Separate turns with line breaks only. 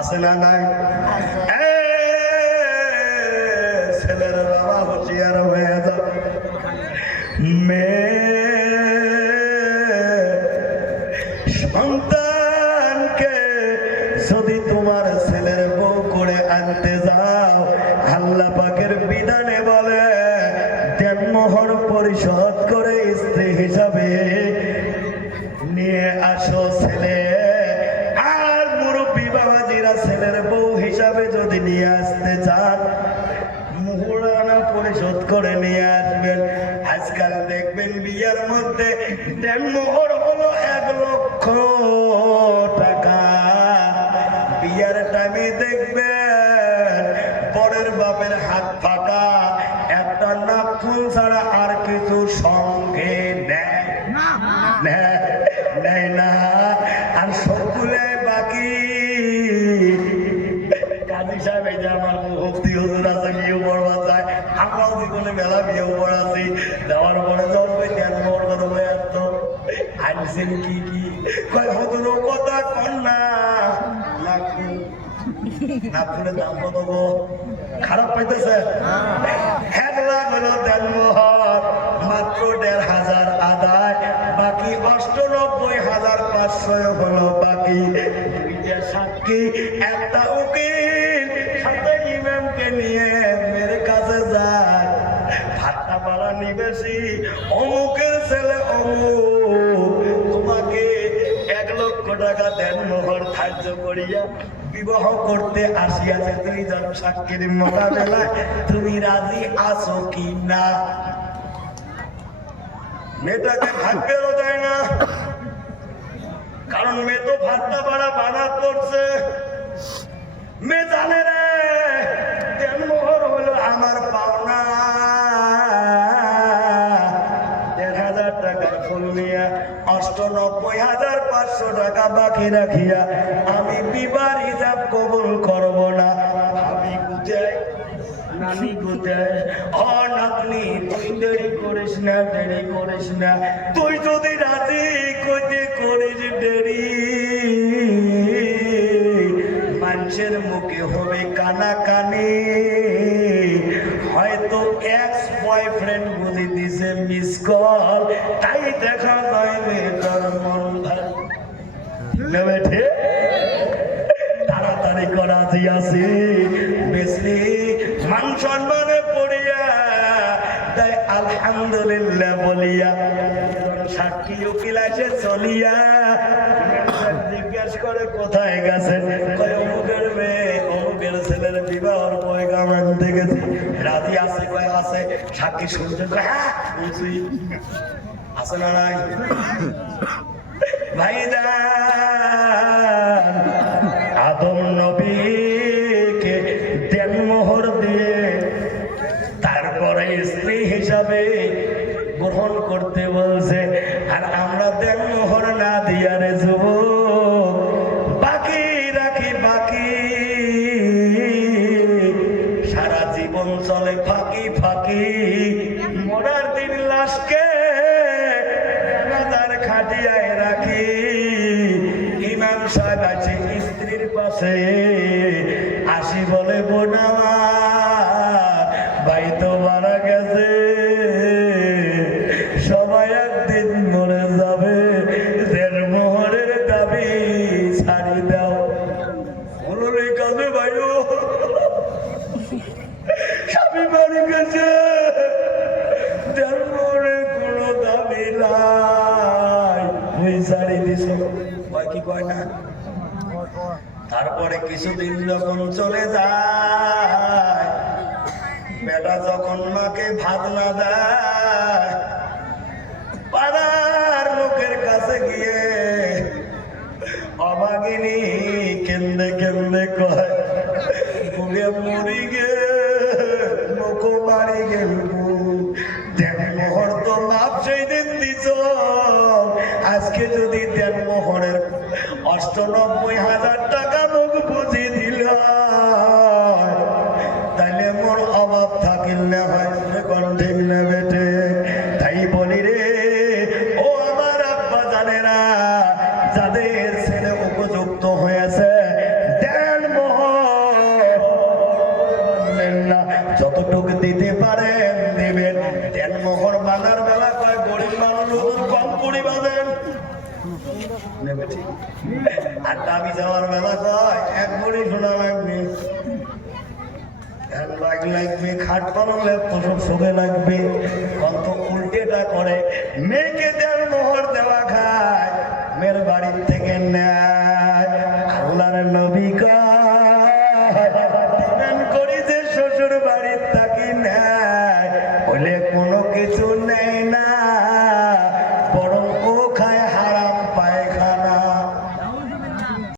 আছে না নাই? ছেলের বাবা হুঁশিয়ার হয়ে যাবে মেয়ে সন্তানকে যদি তোমার ছেলের বউ করে আনতে যাও আল্লাহ পাকের বিধানে বলে দেনমোহর পরিশোধ করে স্ত্রী হিসাবে নিয়ে আসো ছেলে। হিসাবে যদি নিয়ে আসতে চান মুহুরানা পরিশোধ করে নিয়ে আসবেন। আজকাল দেখবেন বিয়ের মধ্যে দেনমোহর হলো এক লক্ষ টাকা। বিয়ের টাইমে দেখবেন পরের বাপের হাত ফাঁকা। একটা নাক ছাড়া আর কিছু সঙ্গে নেয়। নেয় আনছেন কি কি? কয় হুজুর কথা কন না। নাকুল দাম কত গো? খারাপ পাইতেছে? এক লাখ হলো দেড় মোহর মাত্র দেড় হাজার আদায়। বাকি অষ্টানব্বই হাজার পাঁচশো হলো বাকি। একটা উকিল। সাথে ইমামকে নিয়ে মেরে কাছে যায়। ভাতটা পাড়া নিবেশি অমুকের ছেলে অমুক। টাকা দেন মোহর ধার্য করিয়া বিবাহ করতে আসিয়াছে দুইজন সাক্ষীর মোকাবেলায়, তুমি রাজি আছো কি না? মেয়েটাকে ভাগ্যেরও দেয় না। কারণ মেয়ে তো ভাতটা পাড়া বানা করছে। মেয়ে জানে হাজার টাকার ফুল নিয়ে অষ্টানব্বই হাজার পাঁচশো টাকা বাকি রাখিয়া আমি বিবার হিসাব কবুল করব না। আমি কোথায় মানুষের মুখে হবে কানা কানে মিস তাই দেখা যায় মেয়েটার মন তাড়াতাড়ি করা দিয়াছি আলহামদুলিল্লাহ বলিয়া, সাক্ষী উকিল আছে, চলিয়া। জিজ্ঞেস করে, কোথায় কয়, অমুকের মেয়ে, অমুকের ছেলের বিবাহর পয়গাম আনতে গেছি। রাজি আছে আছে। সাক্ষী আছে না নাই ভাইদান আদম নবীকে দেনমোহর দিয়ে তারপরে স্ত্রী হিসাবে গ্রহণ করতে বলছে, আর আমরা দেনমোহর না দিয়া রে যুব বাকি রাখি, বাকি। সারা জীবন চলে ফাঁকি ফাঁকি, মরার দিন লাশকে খাটিয়ায় রাখি। স্ত্রীর পাশে আসি বলে বোনামা কোনো কয় কি কয় না? তারপরে কিছুদিন যখন চলে যায়, বেটা যখন মাকে ভাত না দেয় লোকের কাছে গিয়ে অবাগিনী কেন্দে কেন্দে কয় মরি গে মুখো মারি গেল আজকে যদি দেন দেনমোহরের অষ্টানব্বই হাজার টাকা মুখ বুঝে দিল তাহলে মোর অভাব থাকিলে হয় কণ্ঠে মিলে বেটে। তাই বলি রে, ও আমার আব্বা জানেরা, যাদের ছেলে উপযুক্ত হয়েছে, দেন দেনমোহর যতটুকু দিতে পারে আর দাবি যাওয়ার বেলা কয়, এক সোনা লাগবে। লাগবে, খাট প্রসব শোভে লাগবে। করে, মেয়েকে দেন মোহর দেওয়া